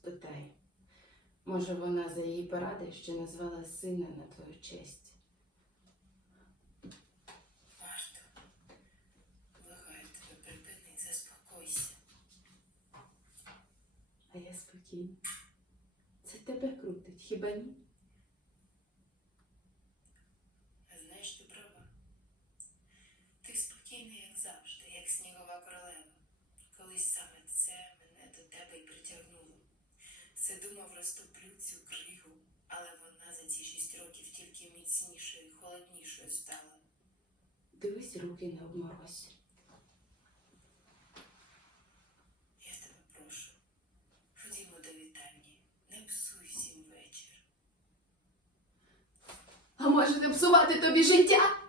спитаю. Може, вона за її поради ще назвала сина на твою честь. Марта, благаю тебе, припини, заспокойся. А я спокійна. Це тебе крутить, хіба ні? Знаєш, ти розтоплю цю кригу, але вона за ці шість років тільки міцнішою і холоднішою стала. Дивись, руки не обморозь. Я тебе прошу, ходімо до вітальні, не псуй всім вечір. А може не псувати тобі життя?